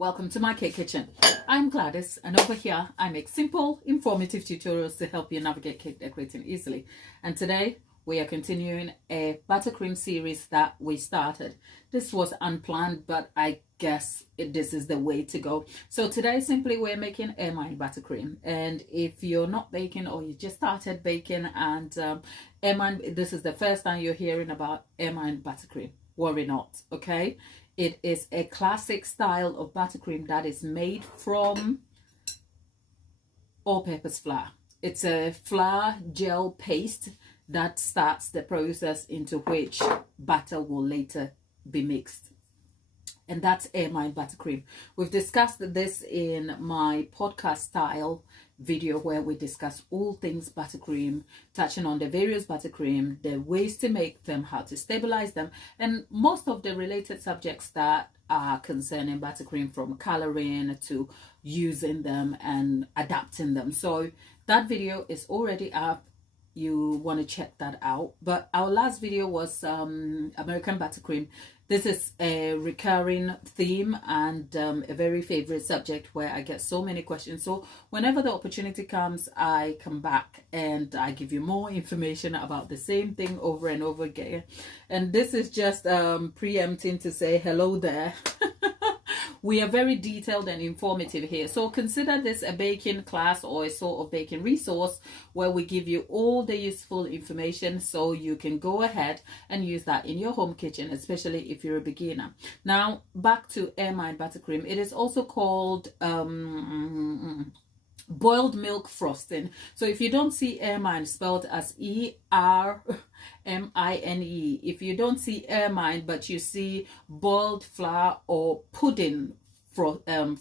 Welcome to my cake kitchen. I'm Gladys, and over here I make simple, informative tutorials to help you navigate cake decorating easily. And today we are continuing a buttercream series that we started. This was unplanned, but I guess this is the way to go. So today simply we're making Ermine Buttercream. And if you're not baking or you just started baking and Ermine, this is the first time you're hearing about Ermine Buttercream, worry not, okay? It is a classic style of buttercream that is made from all-purpose flour. It's a flour gel paste that starts the process into which butter will later be mixed. And that's Ermine Buttercream. We've discussed this in my podcast style video where we discuss all things buttercream, touching on the various buttercream, the ways to make them, how to stabilize them, and most of the related subjects that are concerning buttercream, from coloring to using them and adapting them. So that video is already up. You want to check that out. But our last video was American Buttercream. This is a recurring theme and a very favorite subject where I get so many questions. So whenever the opportunity comes, I come back and I give you more information about the same thing over and over again. And this is just preempting to say hello there. We are very detailed and informative here. So consider this a baking class or a sort of baking resource where we give you all the useful information so you can go ahead and use that in your home kitchen, especially if you're a beginner. Now, back to Ermine Buttercream. It is also called boiled milk frosting. So if you don't see Ermine spelled as E-R-M-I-N-E, if you don't see Ermine but you see boiled flour or pudding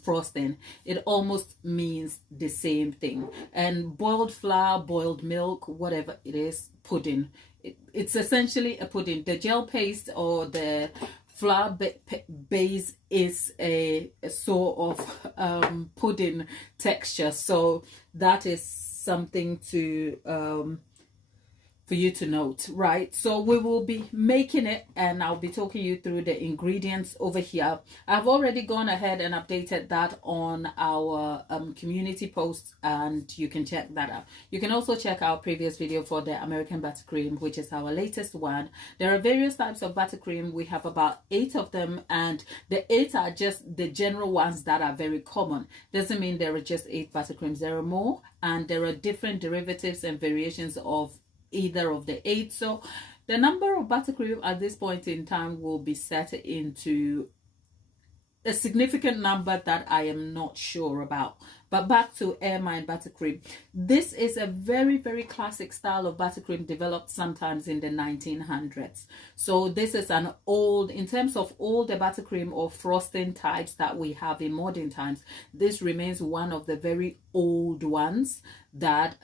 frosting, it almost means the same thing. And boiled flour, boiled milk, whatever it is, pudding, it's essentially a pudding. The gel paste or the flour base is a sort of pudding texture, so that is something to for you to note, right? So we will be making it and I'll be talking you through the ingredients over here. I've already gone ahead and updated that on our community post, and you can check that out. You can also check our previous video for the American Buttercream, which is our latest one. There are various types of buttercream. We have about 8 of them, and the 8 are just the general ones that are very common. Doesn't mean there are just 8 buttercreams. There are more, and there are different derivatives and variations of either of the 8. So the number of buttercream at this point in time will be set into a significant number that I am not sure about. But back to Ermine Buttercream. This is a very, very classic style of buttercream developed sometimes in the 1900s. So this is an old, in terms of all the buttercream or frosting types that we have in modern times, this remains one of the very old ones that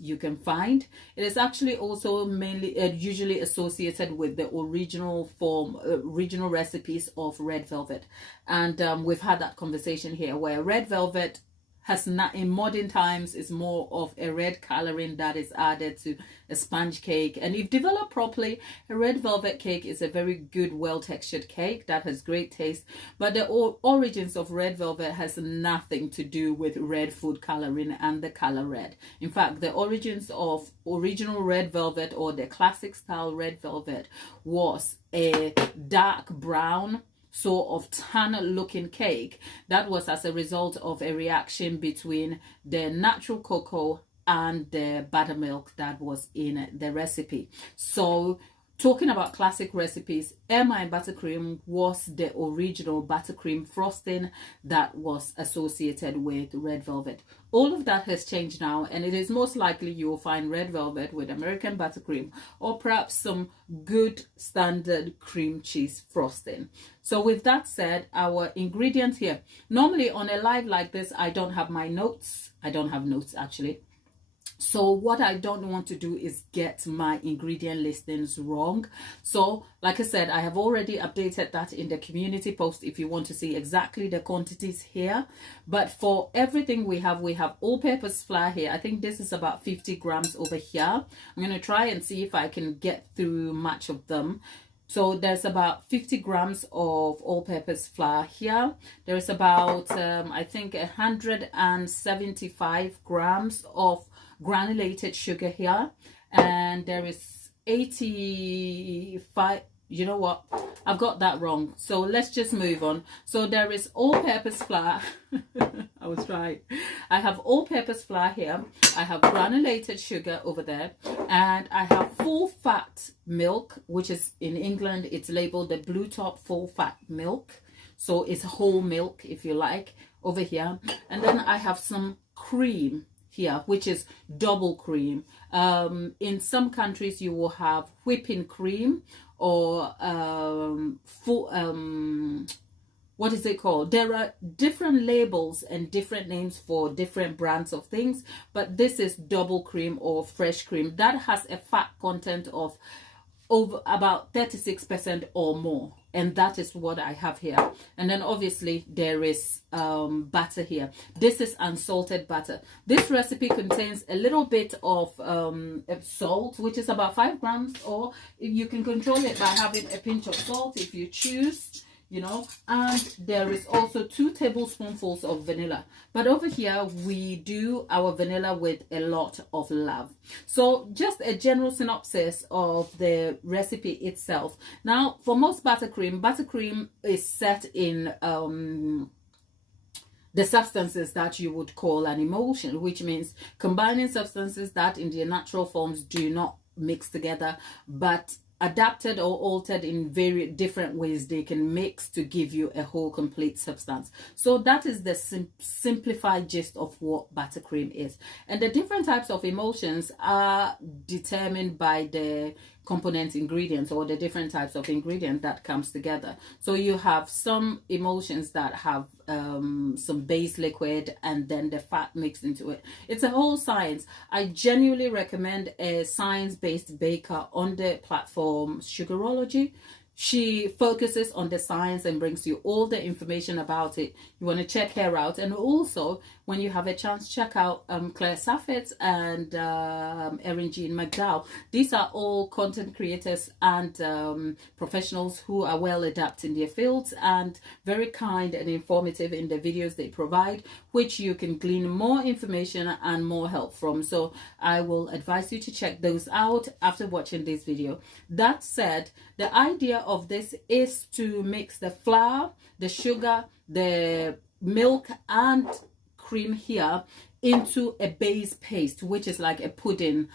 you can find. It is actually also mainly usually associated with the original form, original recipes of red velvet. And we've had that conversation here where red velvet has not, in modern times, is more of a red coloring that is added to a sponge cake. And if developed properly, a red velvet cake is a very good, well textured cake that has great taste. But the origins of red velvet has nothing to do with red food coloring and the color red. In fact, the origins of original red velvet or the classic style red velvet was a dark brown sort of tan looking cake that was as a result of a reaction between the natural cocoa and the buttermilk that was in the recipe. So talking about classic recipes, Ermine Buttercream was the original buttercream frosting that was associated with red velvet. All of that has changed now, and it is most likely you will find red velvet with American Buttercream or perhaps some good standard cream cheese frosting. So with that said, our ingredients here. Normally on a live like this, I don't have my notes. I don't have notes actually. So what I don't want to do is get my ingredient listings wrong. So like I said, I have already updated that in the community post if you want to see exactly the quantities here. But for everything we have all-purpose flour here. I think this is about 50 grams over here. I'm going to try and see if I can get through much of them. So there's about 50 grams of all-purpose flour here. There's about I think 175 grams of granulated sugar here, and there is 85. You know what, I've got that wrong, so let's just move on. So there is all-purpose flour. I was right. I have all-purpose flour here, I have granulated sugar over there, and I have full fat milk, which is in England it's labeled the blue top full fat milk, so it's whole milk if you like, over here. And then I have some cream here, which is double cream. In some countries you will have whipping cream, or what is it called? There are different labels and different names for different brands of things, but this is double cream or fresh cream that has a fat content of over about 36% or more, and that is what I have here. And then obviously there is butter here. This is unsalted butter. This recipe contains a little bit of salt, which is about 5 grams, or you can control it by having a pinch of salt if you choose, you know. And there is also 2 tablespoonfuls of vanilla, but over here we do our vanilla with a lot of love. So just a general synopsis of the recipe itself. Now, for most buttercream is set in the substances that you would call an emulsion, which means combining substances that in their natural forms do not mix together, but adapted or altered in very different ways, they can mix to give you a whole complete substance. So that is the simplified gist of what buttercream is. And the different types of emulsions are determined by the component ingredients, or the different types of ingredient that comes together. So you have some emulsions that have some base liquid and then the fat mixed into it. It's a whole science. I genuinely recommend a science-based baker on the platform Sugarology. She focuses on the science and brings you all the information about it. You want to check her out. And also, when you have a chance, check out Claire Saffett and Ermine McDowell. These are all content creators and professionals who are well adept in their fields and very kind and informative in the videos they provide, which you can glean more information and more help from. So I will advise you to check those out after watching this video. That said, the idea of this is to mix the flour, the sugar, the milk and cream here into a base paste, which is like a pudding,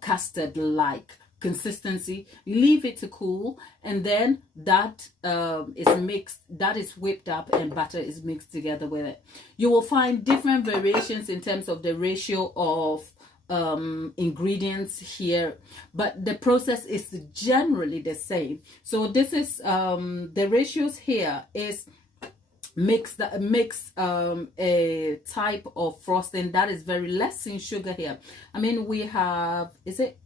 custard like consistency. Leave it to cool, and then that is mixed, that is whipped up, and butter is mixed together with it. You will find different variations in terms of the ratio of ingredients here, but the process is generally the same. So this is the ratios here is mix a type of frosting that is very less in sugar here. I mean, we have, is it,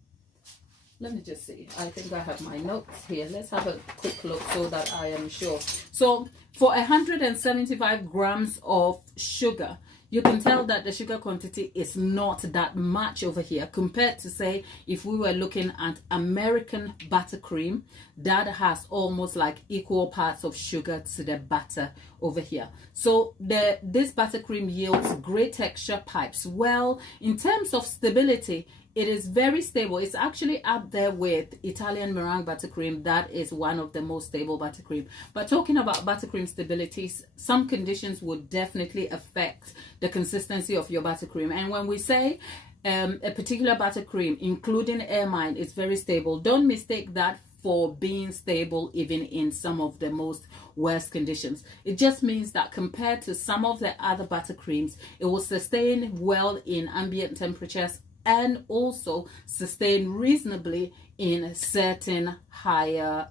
let me just see, I think I have my notes here. Let's have a quick look so that I am sure. So for 175 grams of sugar, you can tell that the sugar quantity is not that much over here compared to, say, if we were looking at American buttercream that has almost like equal parts of sugar to the butter over here. So this buttercream yields great texture, pipes well. In terms of stability, it is very stable. It's actually up there with Italian meringue buttercream. That is one of the most stable buttercream. But talking about buttercream stability, some conditions would definitely affect the consistency of your buttercream. And when we say a particular buttercream, including Ermine, is very stable, don't mistake that for being stable even in some of the most worst conditions. It just means that compared to some of the other buttercreams, it will sustain well in ambient temperatures and also sustain reasonably in certain higher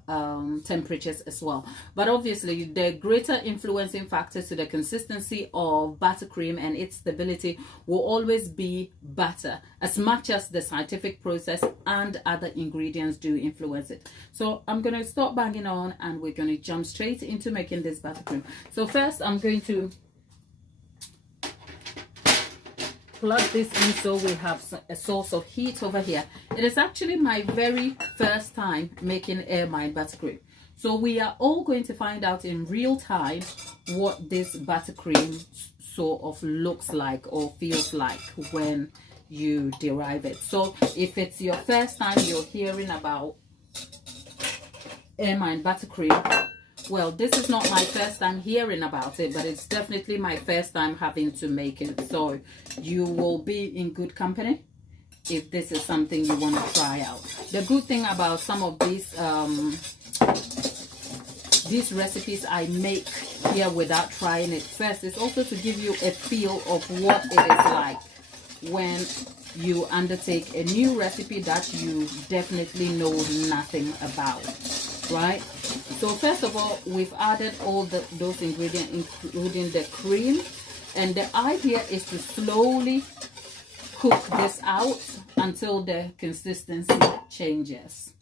temperatures as well. But obviously the greater influencing factor to the consistency of buttercream and its stability will always be butter, as much as the scientific process and other ingredients do influence it. So I'm going to stop banging on and we're going to jump straight into making this buttercream. So first I'm going to plug this in so we have a source of heat over here. It is actually my very first time making Ermine buttercream. So we are all going to find out in real time what this buttercream sort of looks like or feels like when you derive it. So if it's your first time you're hearing about Ermine buttercream, well, this is not my first time hearing about it, but it's definitely my first time having to make it. So you will be in good company if this is something you want to try out. The good thing about some of these recipes I make here without trying it first is also to give you a feel of what it is like when you undertake a new recipe that you definitely know nothing about, right? So first of all, we've added all those ingredients, including the cream, and the idea is to slowly cook this out until the consistency changes.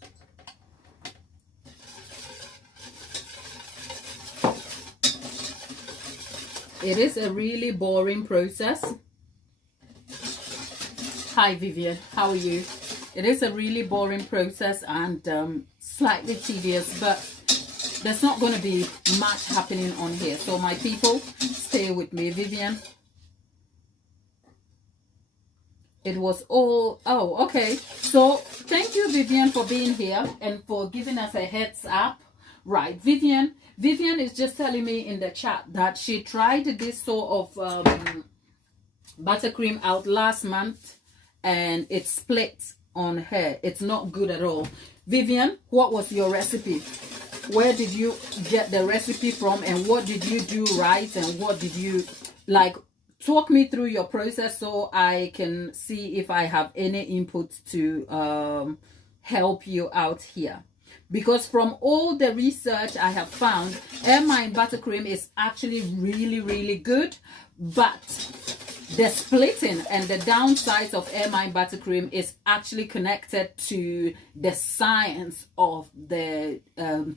It is a really boring process. Hi Vivian, how are you? It is a really boring process and slightly tedious, but there's not going to be much happening on here. So my people, stay with me. Vivian, it was all, oh, okay. So thank you, Vivian, for being here and for giving us a heads up. Right, Vivian is just telling me in the chat that she tried this sort of buttercream out last month and it split on her. It's not good at all. Vivian, what was your recipe? Where did you get the recipe from, and what did you do right, and what did you like? Talk me through your process so I can see if I have any input to help you out here. Because from all the research I have found, Ermine buttercream is actually really, really good, but the splitting and the downsides of Ermine buttercream is actually connected to the science of the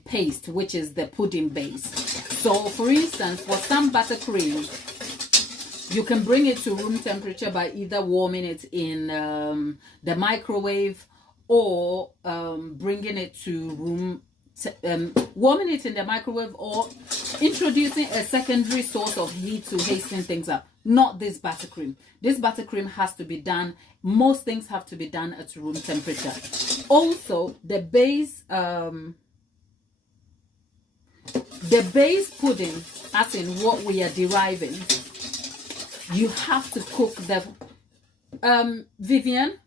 paste, which is the pudding base. So for instance, for some buttercream, you can bring it to room temperature by either warming it in the microwave or bringing it to room, warming it in the microwave, or introducing a secondary source of heat to hasten things up. Not this buttercream. This buttercream has to be done, most things have to be done at room temperature. Also, the base pudding, as in what we are deriving, you have to cook the Vivian,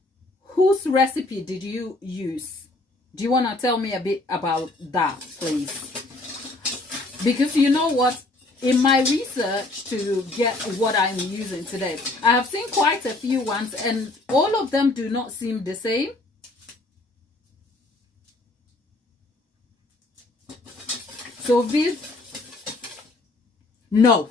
whose recipe did you use? Do you want to tell me a bit about that, please? Because you know what, in my research to get what I'm using today, I have seen quite a few ones and all of them do not seem the same. So Viv, no,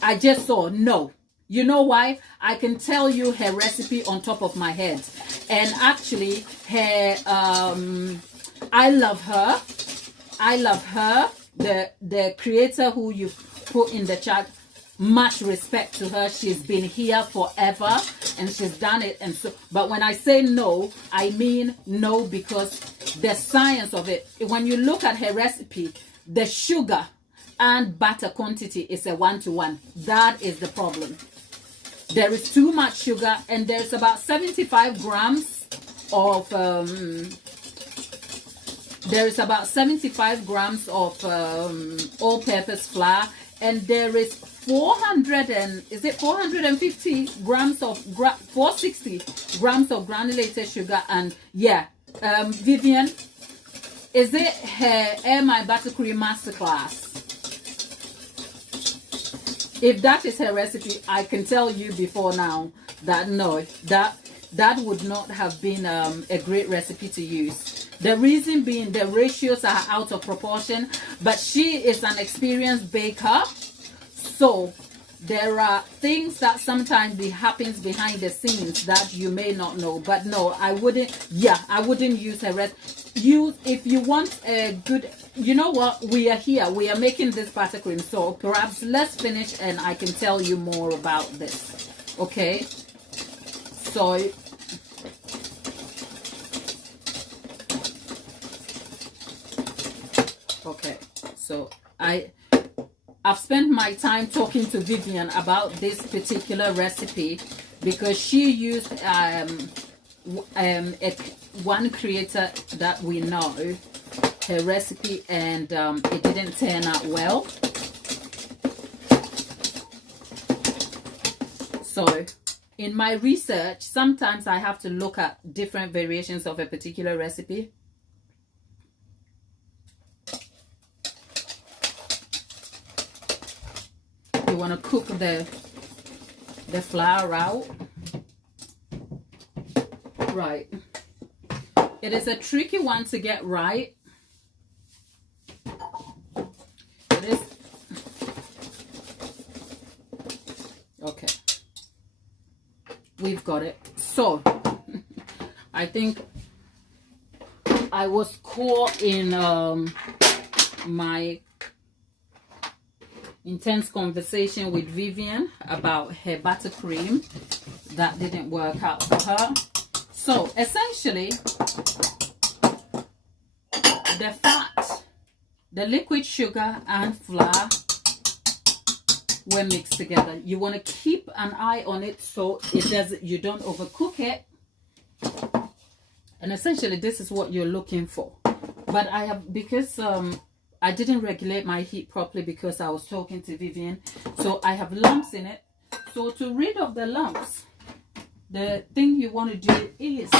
I just saw no. You know why? I can tell you her recipe on top of my head. And actually, her, I love her. I love her. The creator who you put in the chat, much respect to her. She's been here forever and she's done it. And so, but when I say no, I mean no, because the science of it, when you look at her recipe, the sugar and butter quantity is a 1-to-1. That is the problem. There is too much sugar, and there's about 75 grams of all-purpose flour, and there is 450 grams of 460 grams of granulated sugar. And yeah, Vivian, is it her Ermine Buttercream Masterclass? If that is her recipe, I can tell you before now that no, that would not have been a great recipe to use. The reason being the ratios are out of proportion, but she is an experienced baker, so there are things that sometimes happens behind the scenes that you may not know. But no, I wouldn't. Yeah, I wouldn't use her recipe. If you want a good, you know what, we are here, we are making this buttercream, so perhaps let's finish and I can tell you more about this. Okay, so okay, so I've spent my time talking to Vivian about this particular recipe because she used one creator that we know, her recipe, and it didn't turn out well. So in my research, sometimes I have to look at different variations of a particular recipe. You want to cook the flour out. Right. It is a tricky one to get right. It is. Okay. We've got it. So, I think I was caught in my intense conversation with Vivian about her buttercream that didn't work out for her. So essentially, the fat, the liquid sugar and flour were mixed together. You want to keep an eye on it so you don't overcook it. And essentially this is what you're looking for. But I have, because I didn't regulate my heat properly because I was talking to Vivian, so I have lumps in it. So to rid of the lumps, the thing you want to do is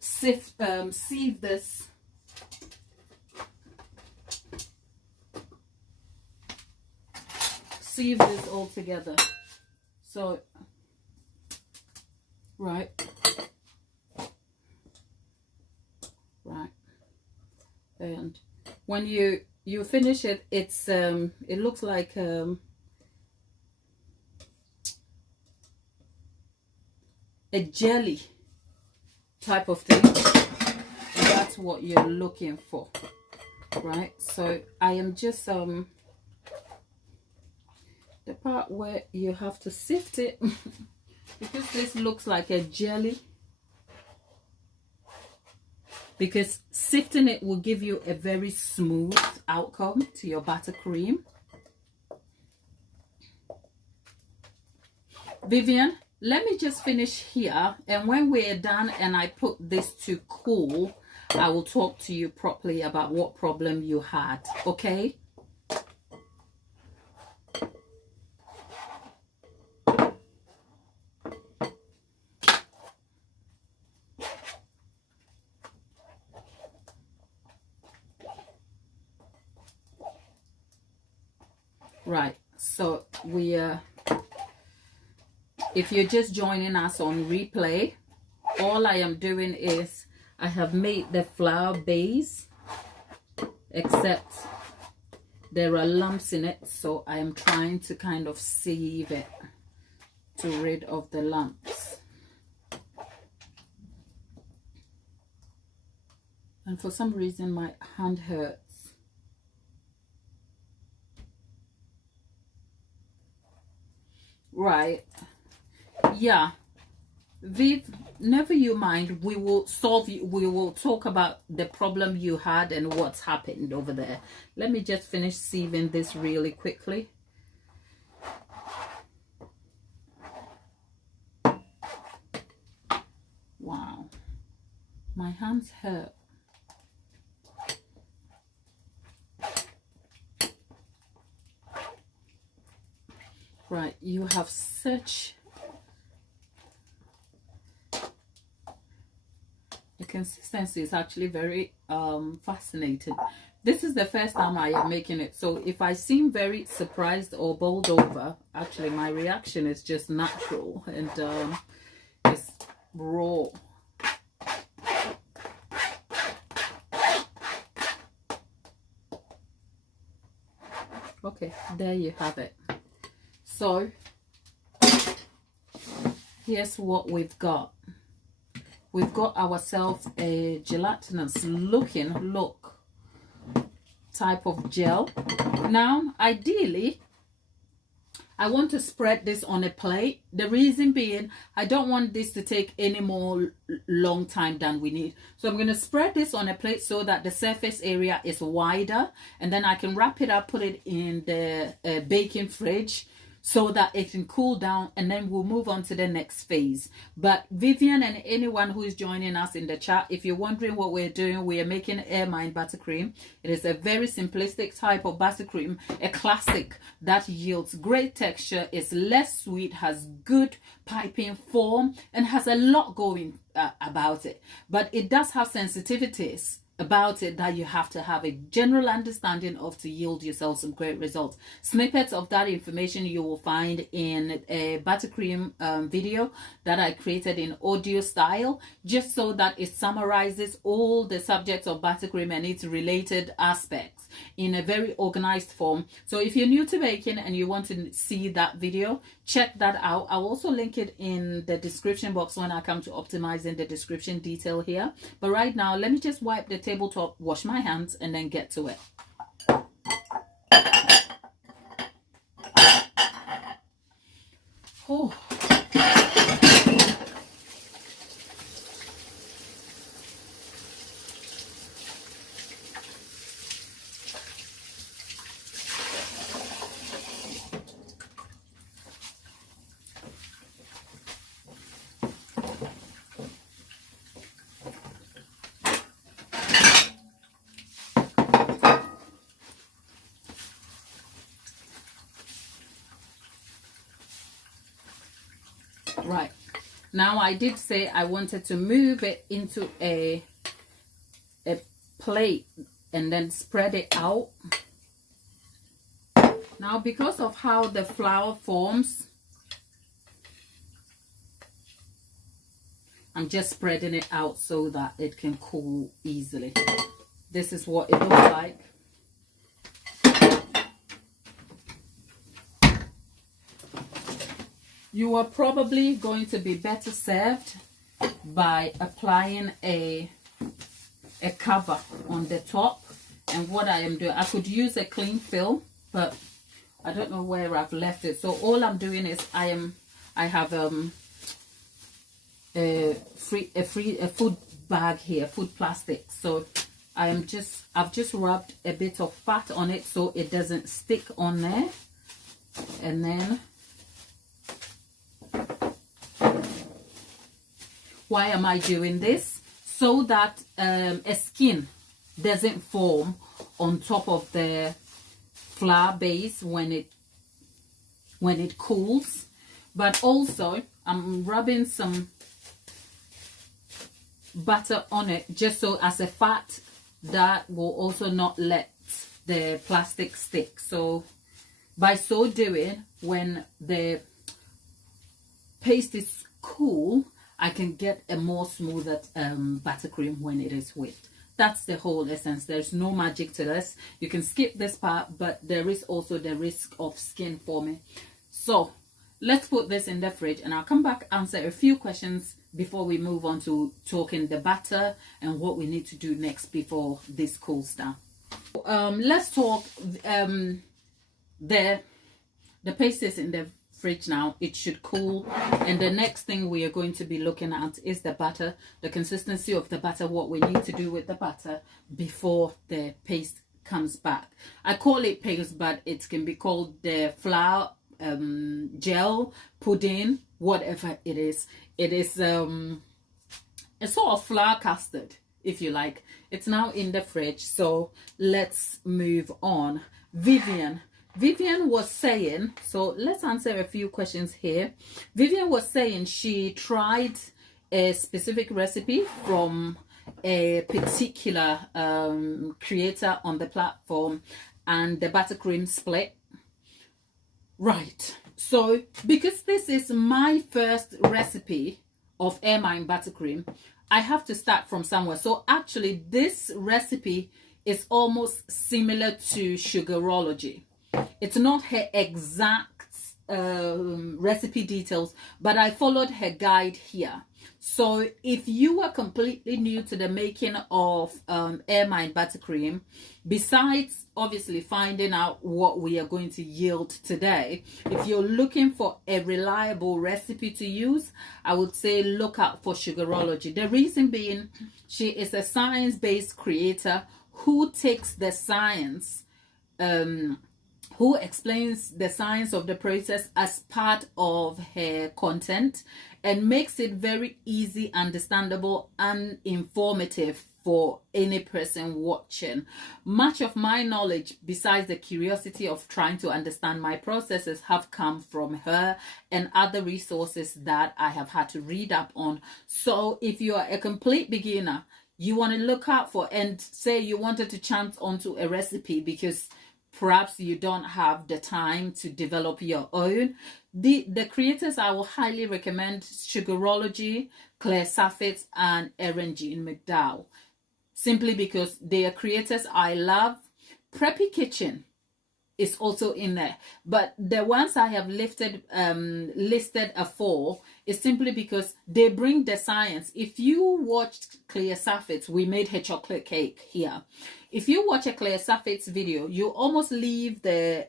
sieve this. Sieve this all together. So, right. And when you finish it, it's it looks like a jelly type of thing. And that's what you're looking for, right? So I am just the part where you have to sift it because this looks like a jelly. Because sifting it will give you a very smooth outcome to your buttercream. Vivian, let me just finish here, and when we're done and I put this to cool, I will talk to you properly about what problem you had, okay? Right, so if you're just joining us on replay, all I am doing is I have made the flour base, except there are lumps in it, so I am trying to kind of sieve it to rid of the lumps. And for some reason my hand hurts. Right, yeah, Viv, never you mind, we will talk about the problem you had and what's happened over there. Let me just finish sieving this really quickly. Wow, my hands hurt. Right, you have such the consistency is actually very fascinating. This is the first time I am making it, so if I seem very surprised or bowled over, actually my reaction is just natural and it's raw. Okay, there you have it. So here's what we've got. We've got ourselves a gelatinous looking, look, type of gel. Now, ideally, I want to spread this on a plate. The reason being, I don't want this to take any more long time than we need. So I'm going to spread this on a plate so that the surface area is wider. And then I can wrap it up, put it in the baking fridge so that it can cool down, and then we'll move on to the next phase. But Vivian and anyone who is joining us in the chat, if you're wondering what we're doing, we are making Ermine Buttercream. It is a very simplistic type of buttercream, a classic that yields great texture, is less sweet, has good piping form, and has a lot going about it. But it does have sensitivities about it that you have to have a general understanding of to yield yourself some great results. Snippets of that information you will find in a buttercream video that I created in audio style, just so that it summarizes all the subjects of buttercream and its related aspects in a very organized form. So if you're new to baking and you want to see that video, check that out. I'll also link it in the description box when I come to optimizing the description detail here. But right now, let me just wipe the tabletop, wash my hands, and then get to it. Oh. Right, now I did say I wanted to move it into a plate and then spread it out. Now, because of how the flour forms, I'm just spreading it out so that it can cool easily. This is what it looks like. You are probably going to be better served by applying a cover on the top. And what I am doing, I could use a clean film, but I don't know where I've left it. So all I'm doing is I have a food bag here, food plastic. So I've just rubbed a bit of fat on it so it doesn't stick on there. And then, why am I doing this? So that a skin doesn't form on top of the flour base when it cools. But also I'm rubbing some butter on it just so as a fat that will also not let the plastic stick. So by so doing, when the paste is cool, I can get a more smoother buttercream when it is whipped. That's the whole essence. There's no magic to this. You can skip this part, but there is also the risk of skin forming. So let's put this in the fridge, and I'll come back, answer a few questions before we move on to talking the batter and what we need to do next before this cools down. Let's talk the paste is in the fridge now. It should cool, and the next thing we are going to be looking at is the butter, the consistency of the butter, what we need to do with the butter before the paste comes back. I call it paste, but it can be called the flour gel, pudding, whatever it is. It is a sort of flour custard, if you like. It's now in the fridge, so let's move on. Vivian was saying, so let's answer a few questions here. Vivian was saying she tried a specific recipe from a particular creator on the platform, and the buttercream split. Right, so because this is my first recipe of Ermine Buttercream, I have to start from somewhere. So actually this recipe is almost similar to Sugarology. It's not her exact recipe details, but I followed her guide here. So if you are completely new to the making of Ermine Buttercream, besides obviously finding out what we are going to yield today, if you're looking for a reliable recipe to use, I would say look out for Sugarology. The reason being, she is a science-based creator who takes the science, who explains the science of the process as part of her content and makes it very easy, understandable, and informative for any person watching. Much of my knowledge, besides the curiosity of trying to understand my processes, have come from her and other resources that I have had to read up on. So if you are a complete beginner, you want to look out for, and say you wanted to chance onto a recipe because perhaps you don't have the time to develop your own, the creators I will highly recommend: Sugarology, Claire Saffitz, and Ermine McDowell, simply because they are creators I love. Preppy Kitchen is also in there, but the ones I have listed for is simply because they bring the science. If you watched Claire Saffitz, we made her chocolate cake here. If you watch a Claire Saffitz video, you almost leave the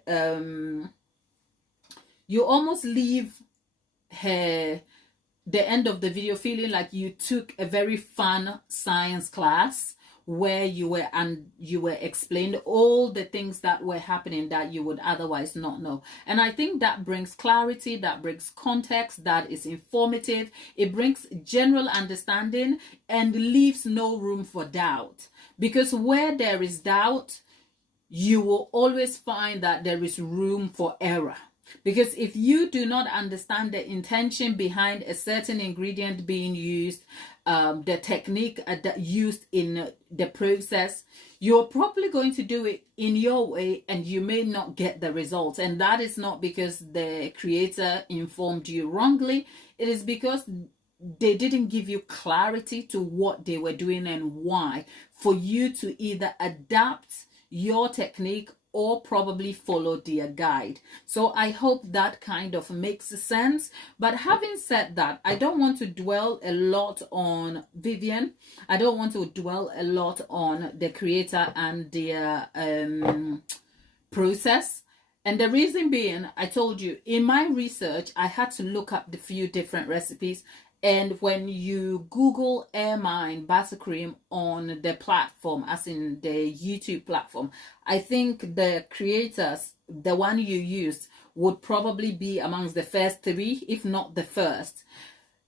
the end of the video feeling like you took a very fun science class where you were explained all the things that were happening that you would otherwise not know. And I think that brings clarity, that brings context, that is informative. It brings general understanding and leaves no room for doubt. Because where there is doubt, you will always find that there is room for error. Because if you do not understand the intention behind a certain ingredient being used, the technique used in the process, you're probably going to do it in your way and you may not get the results. And that is not because the creator informed you wrongly. It is because they didn't give you clarity to what they were doing and why, for you to either adapt your technique or probably follow their guide. So I hope that kind of makes sense. But having said that, I don't want to dwell a lot on Vivian. I don't want to dwell a lot on the creator and their process. And the reason being, I told you, in my research, I had to look up the few different recipes. And when you Google Ermine Buttercream on the platform, as in the YouTube platform, I think the creators, the one you used, would probably be amongst the first three, if not the first.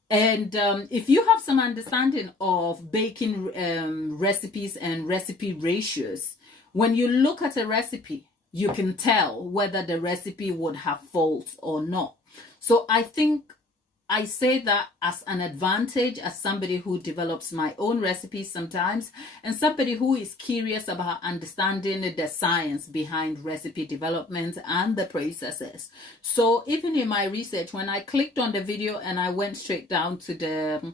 And if you have some understanding of baking recipes and recipe ratios, when you look at a recipe, you can tell whether the recipe would have faults or not. So I think I say that as an advantage, as somebody who develops my own recipes sometimes, and somebody who is curious about understanding the science behind recipe development and the processes. So even in my research, when I clicked on the video and I went straight down to the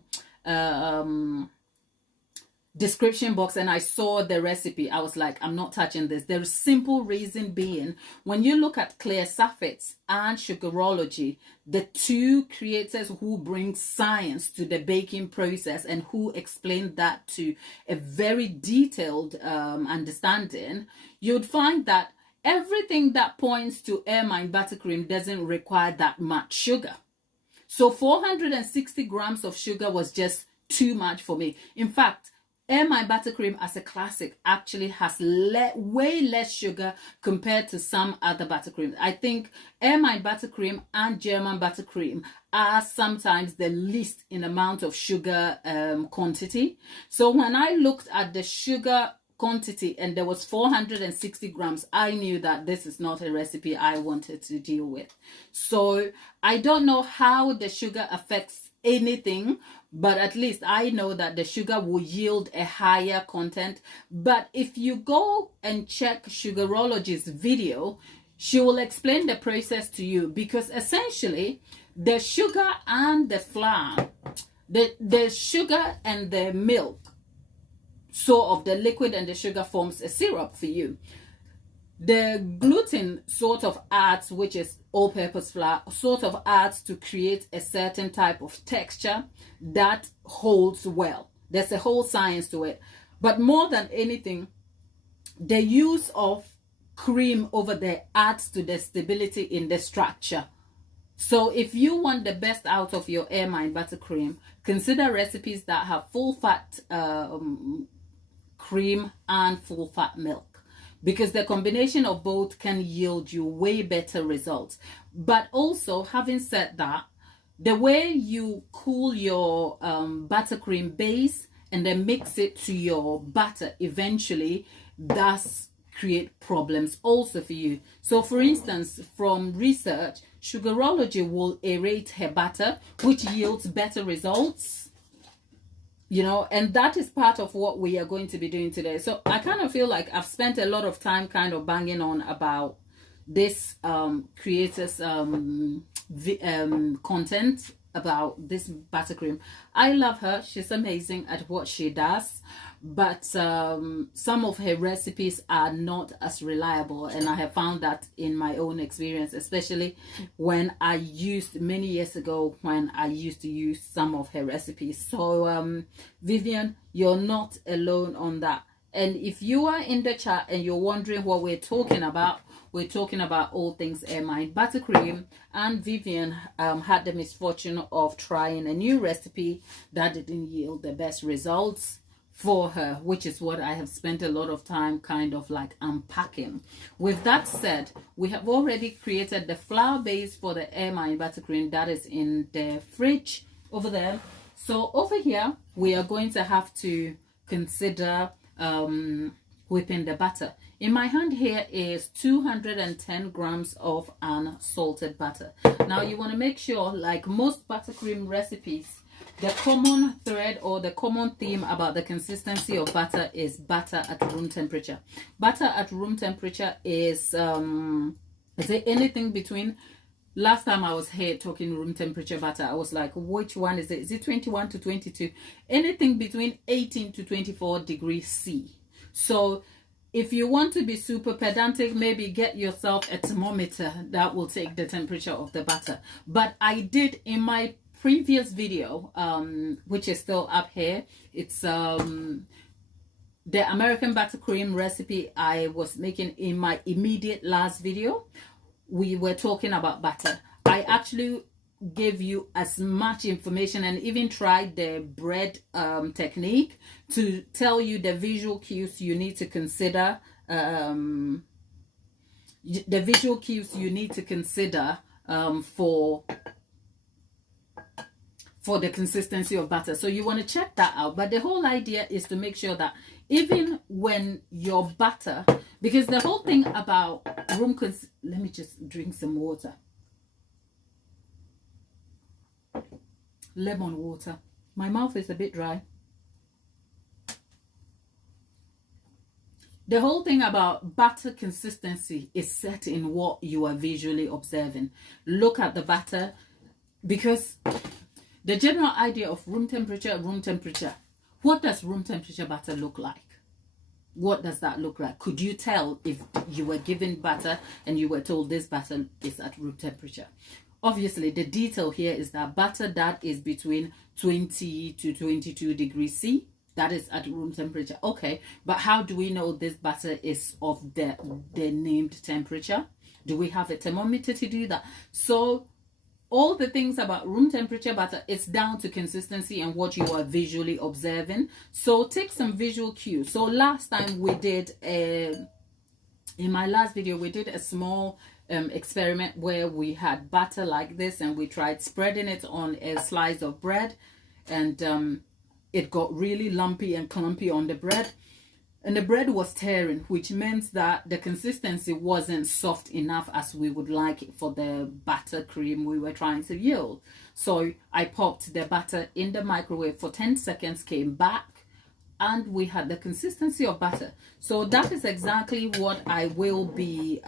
description box and I saw the recipe, I was like, I'm not touching this. There's simple reason being, when you look at Claire Saffitz and Sugarology, the two creators who bring science to the baking process and who explain that to a very detailed understanding, you'd find that everything that points to Ermine Buttercream doesn't require that much sugar. So 460 grams of sugar was just too much for me. In fact, Ermine Buttercream as a classic actually has way less sugar compared to some other buttercreams. I think Ermine Buttercream and German Buttercream are sometimes the least in amount of sugar quantity. So when I looked at the sugar quantity and there was 460 grams, I knew that this is not a recipe I wanted to deal with. So I don't know how the sugar affects anything, but at least I know that the sugar will yield a higher content. But if you go and check Sugarology's video, she will explain the process to you, because essentially the sugar and the flour, the sugar and the milk, so of the liquid and the sugar forms a syrup for you. The gluten sort of adds, which is all-purpose flour, sort of adds to create a certain type of texture that holds well. There's a whole science to it. But more than anything, the use of cream over there adds to the stability in the structure. So if you want the best out of your Ermine buttercream, consider recipes that have full fat cream and full fat milk, because the combination of both can yield you way better results. But also, having said that, the way you cool your buttercream base and then mix it to your butter eventually does create problems also for you. So for instance, from research, Sugarology will aerate her butter, which yields better results, you know, and that is part of what we are going to be doing today. So I kind of feel like I've spent a lot of time kind of banging on about this creators content about this buttercream. I love her. She's amazing at what she does, but some of her recipes are not as reliable, and I have found that in my own experience, especially when I used many years ago when I used to use some of her recipes. So Vivian, you're not alone on that. And if you are in the chat and you're wondering what we're talking about all things Ermine buttercream. And Vivian had the misfortune of trying a new recipe that didn't yield the best results for her, which is what I have spent a lot of time kind of like unpacking. With that said, we have already created the flour base for the Ermine buttercream that is in the fridge over there. So over here, we are going to have to consider whipping the butter. In my hand here is 210 grams of unsalted butter. Now you want to make sure, like most buttercream recipes, the common thread or the common theme about the consistency of butter is butter at room temperature. Butter at room temperature is it anything between, last time I was here talking room temperature butter, I was like, which one is it? Is it 21 to 22? Anything between 18 to 24 degrees C. So if you want to be super pedantic, maybe get yourself a thermometer that will take the temperature of the butter. But I did in my previous video, which is still up here, it's the American buttercream recipe I was making in my immediate last video. We were talking about butter. I actually gave you as much information and even tried the bread technique to tell you the visual cues you need to consider, for the consistency of butter. So you want to check that out. But the whole idea is to make sure that even when your butter, because the whole thing about let me just drink some water. Lemon water. My mouth is a bit dry. The whole thing about butter consistency is set in what you are visually observing. Look at the butter, because the general idea of room temperature, what does room temperature butter look like? What does that look like? Could you tell if you were given butter and you were told this butter is at room temperature? Obviously, the detail here is that butter that is between 20 to 22 degrees C, that is at room temperature. Okay, but how do we know this butter is of the named temperature? Do we have a thermometer to do that? So all the things about room temperature butter, it's down to consistency and what you are visually observing. So take some visual cues. So last time we did in my last video, we did a small experiment where we had butter like this and we tried spreading it on a slice of bread, and it got really lumpy and clumpy on the bread, and the bread was tearing, which meant that the consistency wasn't soft enough as we would like it for the buttercream we were trying to yield. So I popped the butter in the microwave for 10 seconds, came back, and we had the consistency of butter. So that is exactly what I will be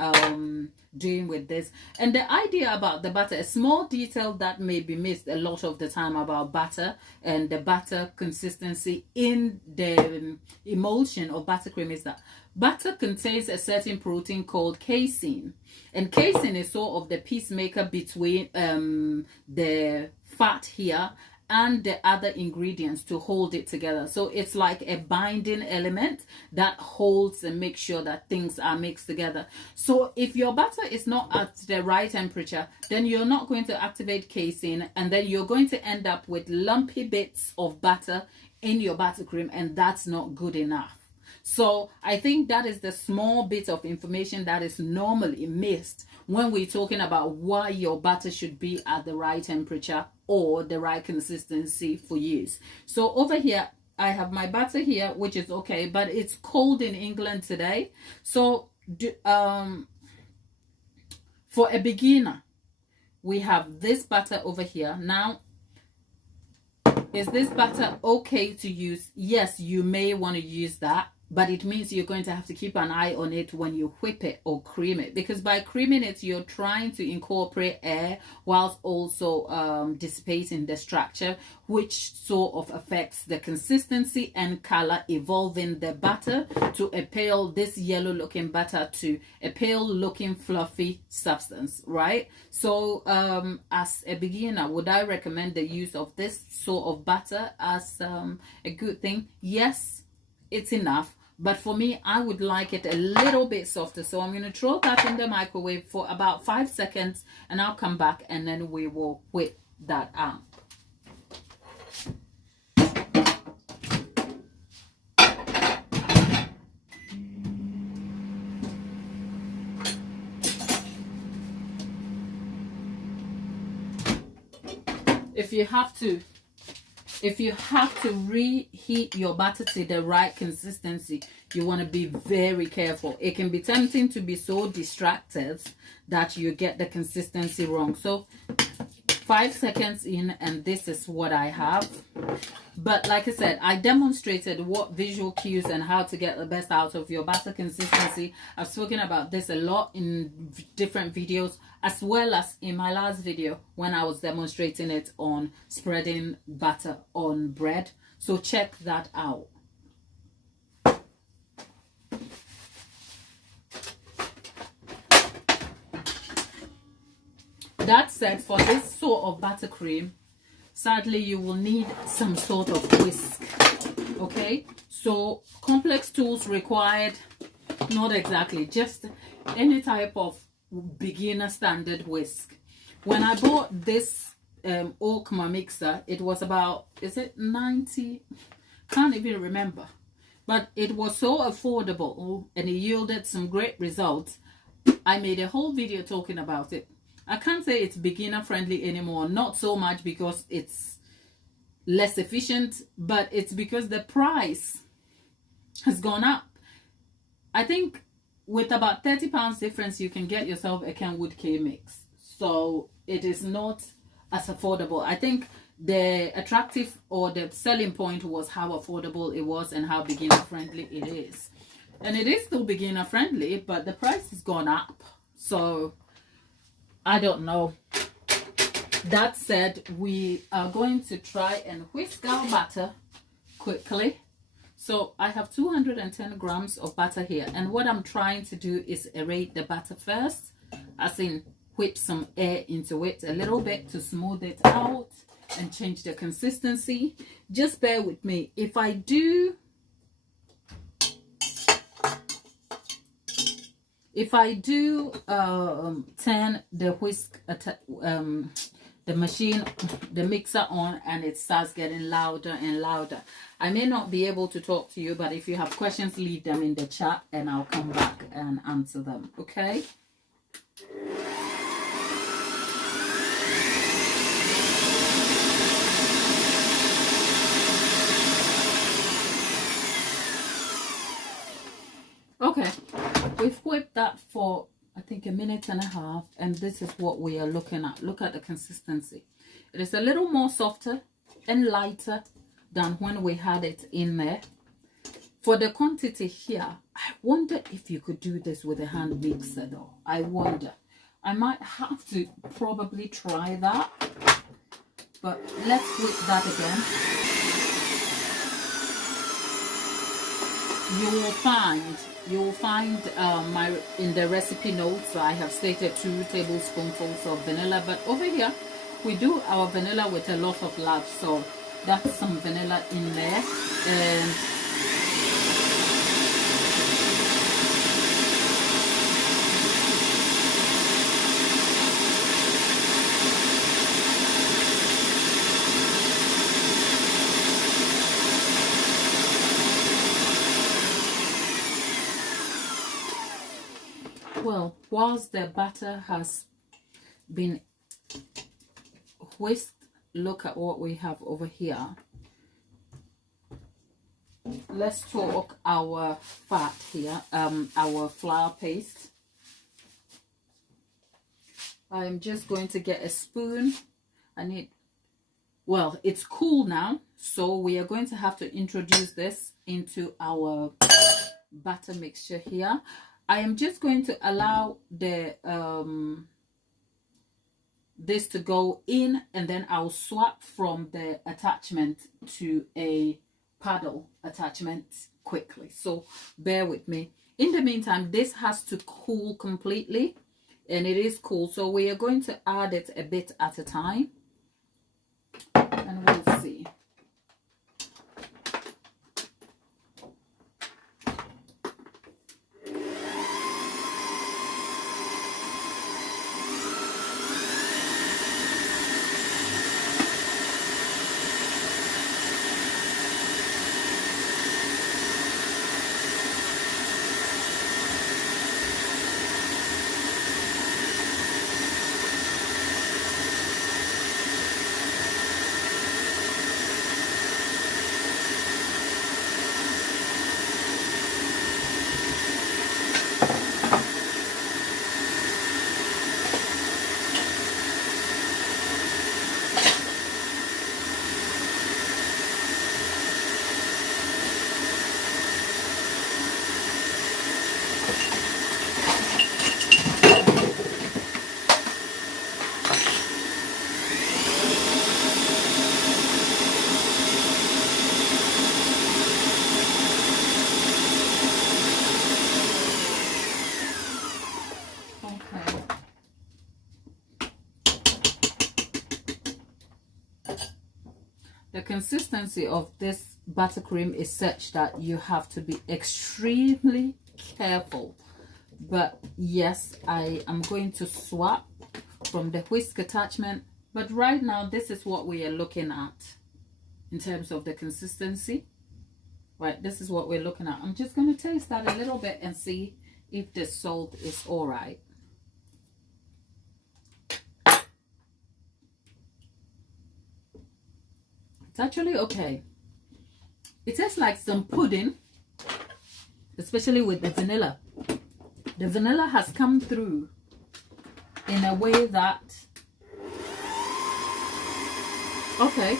doing with this. And the idea about the butter, a small detail that may be missed a lot of the time about butter and the butter consistency in the emulsion of buttercream, is that butter contains a certain protein called casein, and casein is sort of the peacemaker between the fat here and the other ingredients to hold it together. So it's like a binding element that holds and makes sure that things are mixed together. So if your butter is not at the right temperature, then you're not going to activate casein, and then you're going to end up with lumpy bits of butter in your buttercream, and that's not good enough. So I think that is the small bit of information that is normally missed when we're talking about why your butter should be at the right temperature or the right consistency for use. So over here, I have my butter here, which is okay, but it's cold in England today. So for a beginner, we have this butter over here. Now, is this butter okay to use? Yes, you may want to use that, but it means you're going to have to keep an eye on it when you whip it or cream it, because by creaming it, you're trying to incorporate air whilst also dissipating the structure, which sort of affects the consistency and color, evolving the butter to a pale, this yellow looking butter to a pale looking fluffy substance, right? So as a beginner, would I recommend the use of this sort of butter as a good thing? Yes, it's enough. But for me, I would like it a little bit softer. So I'm going to throw that in the microwave for about 5 seconds, and I'll come back and then we will whip that out. If you have to reheat your butter to the right consistency, you want to be very careful. It can be tempting to be so distracted that you get the consistency wrong. So 5 seconds in, and this is what I have. But like I said, I demonstrated what visual cues and how to get the best out of your butter consistency. I've spoken about this a lot in different videos, as well as in my last video when I was demonstrating it on spreading butter on bread. So check that out. That said, for this sort of buttercream, sadly, you will need some sort of whisk, okay? So complex tools required, not exactly, just any type of beginner standard whisk. When I bought this Okma mixer, it was about, is it 90? Can't even remember. But it was so affordable and it yielded some great results. I made a whole video talking about it. I can't say it's beginner friendly anymore, not so much because it's less efficient, but it's because the price has gone up. I think with about £30 difference, you can get yourself a Kenwood K mix. So it is not as affordable. I think the attractive or the selling point was how affordable it was and how beginner friendly it is. And it is still beginner friendly, but the price has gone up. So I don't know. That said, we are going to try and whisk our butter quickly. So I have 210 grams of butter here. And what I'm trying to do is aerate the butter first, as in whip some air into it a little bit to smooth it out and change the consistency. Just bear with me. If I do turn the whisk, the machine, the mixer on, and it starts getting louder and louder, I may not be able to talk to you, but if you have questions, leave them in the chat and I'll come back and answer them, okay? Okay, we've whipped that for I think a minute and a half, and this is what we are looking at. Look at the consistency. It is a little more softer and lighter than when we had it in there. For the quantity here, I wonder if you could do this with a hand mixer though. I wonder. I might have to probably try that. But let's whip that again. You will find in the recipe notes I have stated 2 tablespoonfuls of vanilla, but over here we do our vanilla with a lot of love, so that's some vanilla in there. And well, whilst the batter has been whisked, look at what we have over here. Let's talk our fat here, our flour paste. I'm just going to get a spoon. Well, it's cool now, so we are going to have to introduce this into our batter mixture here. I am just going to allow the this to go in, and then I'll swap from the attachment to a paddle attachment quickly, so bear with me. In the meantime, this has to cool completely, and it is cool, so we are going to add it a bit at a time, and we'll see. The consistency of this buttercream is such that you have to be extremely careful. But yes, I am going to swap from the whisk attachment. But right now, this is what we are looking at in terms of the consistency. Right, this is what we're looking at. I'm just going to taste that a little bit and see if the salt is all right. It's actually okay. It tastes like some pudding, especially with the vanilla. The vanilla has come through in a way that, okay.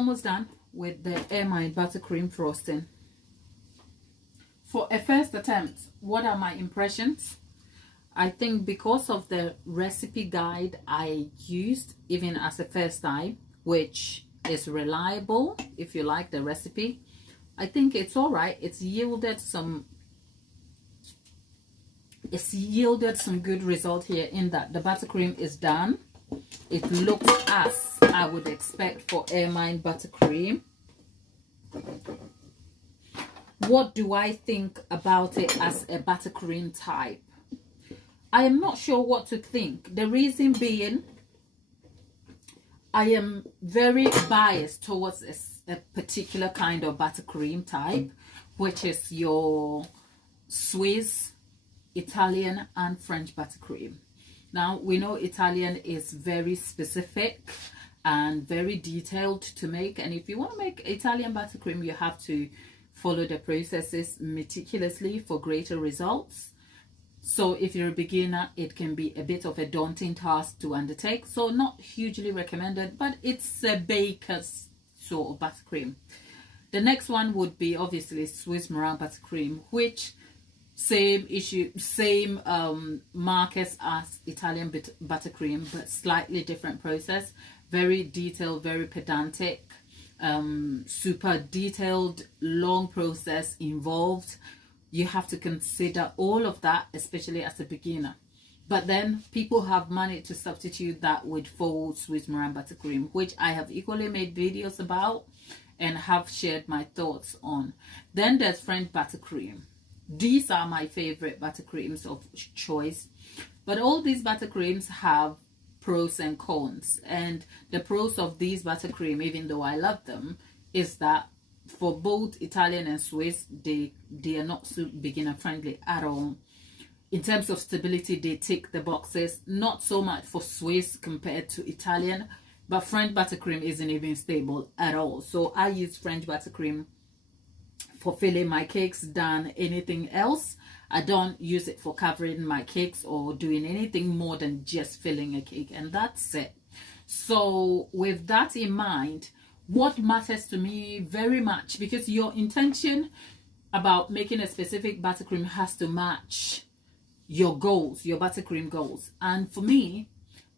almost done with the Ermine Buttercream frosting. For a first attempt, what are my impressions? I think because of the recipe guide I used even as a first time, which is reliable if you like the recipe, I think it's all right. It's yielded some good result here in that the buttercream is done. It looks as I would expect for Ermine Buttercream. What do I think about it as a buttercream type? I am not sure what to think. The reason being, I am very biased towards a particular kind of buttercream type, which is your Swiss, Italian, and French buttercream. Now, we know Italian is very specific and very detailed to make. And if you want to make Italian buttercream, you have to follow the processes meticulously for greater results. So if you're a beginner, it can be a bit of a daunting task to undertake. So not hugely recommended, but it's a baker's sort of buttercream. The next one would be obviously Swiss meringue buttercream, which same issue, same markers as Italian buttercream, but slightly different process. Very detailed, very pedantic, super detailed, long process involved. You have to consider all of that, especially as a beginner. But then people have managed to substitute that with full Swiss meringue buttercream, which I have equally made videos about and have shared my thoughts on. Then there's French buttercream. These are my favorite buttercreams of choice. But all these buttercreams have pros and cons. And the pros of these buttercream, even though I love them, is that for both Italian and Swiss, they are not so beginner friendly at all. In terms of stability, they tick the boxes. Not so much for Swiss compared to Italian, but French buttercream isn't even stable at all. So I use French buttercream for filling my cakes than anything else. I don't use it for covering my cakes or doing anything more than just filling a cake, and that's it. So with that in mind, what matters to me very much, because your intention about making a specific buttercream has to match your goals, your buttercream goals. And for me,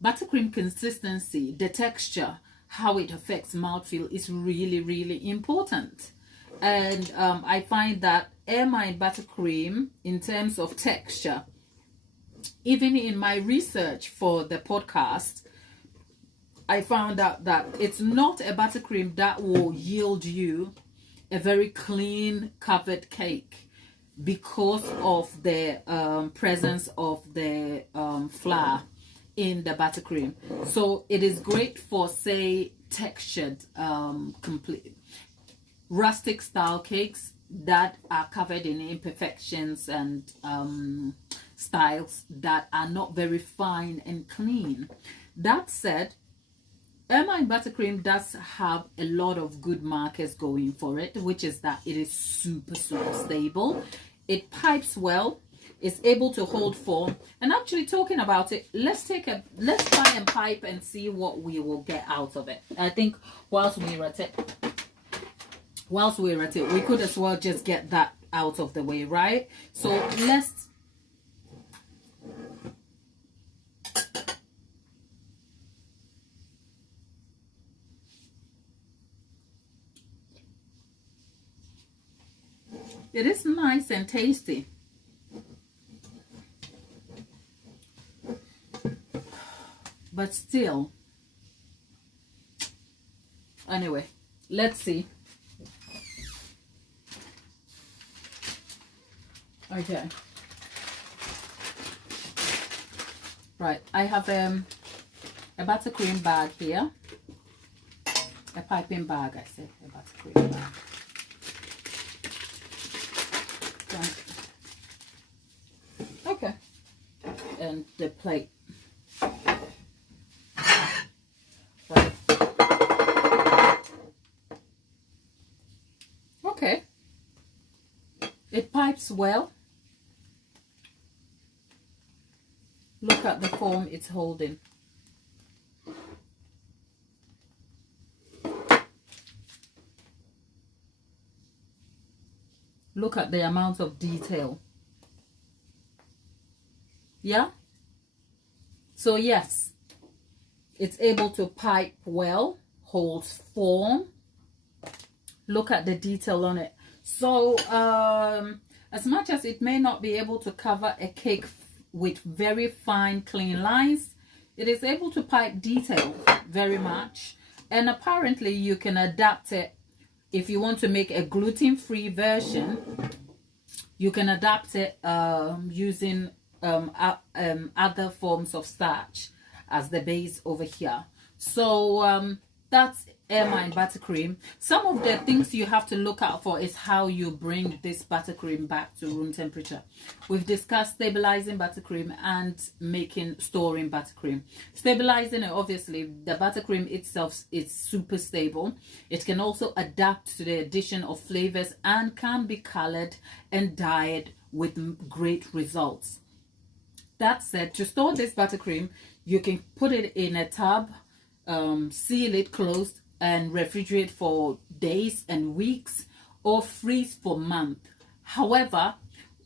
buttercream consistency, the texture, how it affects mouthfeel is really, really important. And I find that Ermine Buttercream, in terms of texture, even in my research for the podcast, I found out that it's not a buttercream that will yield you a very clean covered cake because of the presence of the flour in the buttercream. So it is great for, say, textured complete rustic style cakes that are covered in imperfections and styles that are not very fine and clean. That said, Ermine Buttercream does have a lot of good markers going for it, which is that it is super stable. It pipes well. It's able to hold form. And actually, talking about it, let's try and pipe and see what we will get out of it. I think whilst we're at it, we could as well just get that out of the way, right? So let's it is nice and tasty. But still, anyway, let's see. Okay. Right, I have a buttercream bag here. A piping bag, I said, a buttercream bag. Okay. And the plate. Right. Okay. It pipes well. Look at the form it's holding. Look at the amount of detail. Yeah. So yes, it's able to pipe well, holds form. Look at the detail on it. So as much as it may not be able to cover a cake with very fine clean lines, it is able to pipe detail very much. And apparently you can adapt it. If you want to make a gluten-free version, you can adapt it using other forms of starch as the base over here. So that's Ermine Buttercream. Some of the things you have to look out for is how you bring this buttercream back to room temperature. We've discussed stabilizing buttercream and storing buttercream. Stabilizing it, obviously, the buttercream itself is super stable. It can also adapt to the addition of flavors and can be colored and dyed with great results. That said, to store this buttercream, you can put it in a tub, seal it closed, and refrigerate for days and weeks, or freeze for months. However,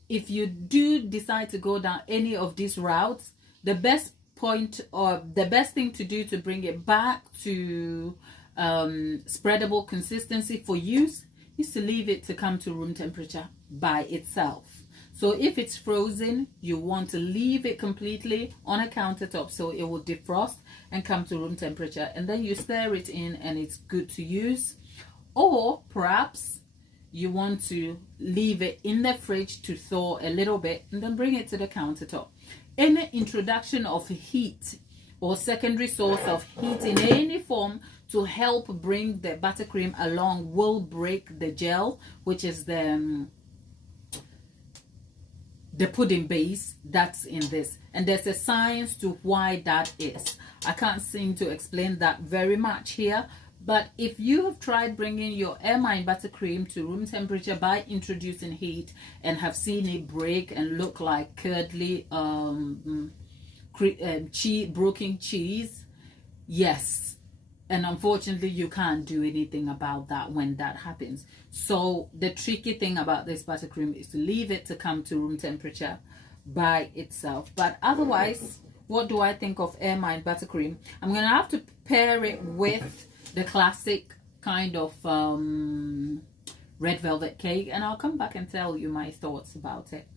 if you do decide to go down any of these routes, the best thing to do to bring it back to spreadable consistency for use is to leave it to come to room temperature by itself. So if it's frozen, you want to leave it completely on a countertop so it will defrost and come to room temperature, and then you stir it in and it's good to use. Or perhaps you want to leave it in the fridge to thaw a little bit and then bring it to the countertop. Any introduction of heat or secondary source of heat in any form to help bring the buttercream along will break the gel, which is the pudding base that's in this, and there's a science to why that is. I can't seem to explain that very much here, but if you have tried bringing your Ermine buttercream to room temperature by introducing heat and have seen it break and look like curdly broken cheese, yes, and unfortunately you can't do anything about that when that happens. So the tricky thing about this buttercream is to leave it to come to room temperature by itself. But otherwise, what do I think of Ermine Buttercream? I'm gonna have to pair it with the classic kind of red velvet cake, and I'll come back and tell you my thoughts about it.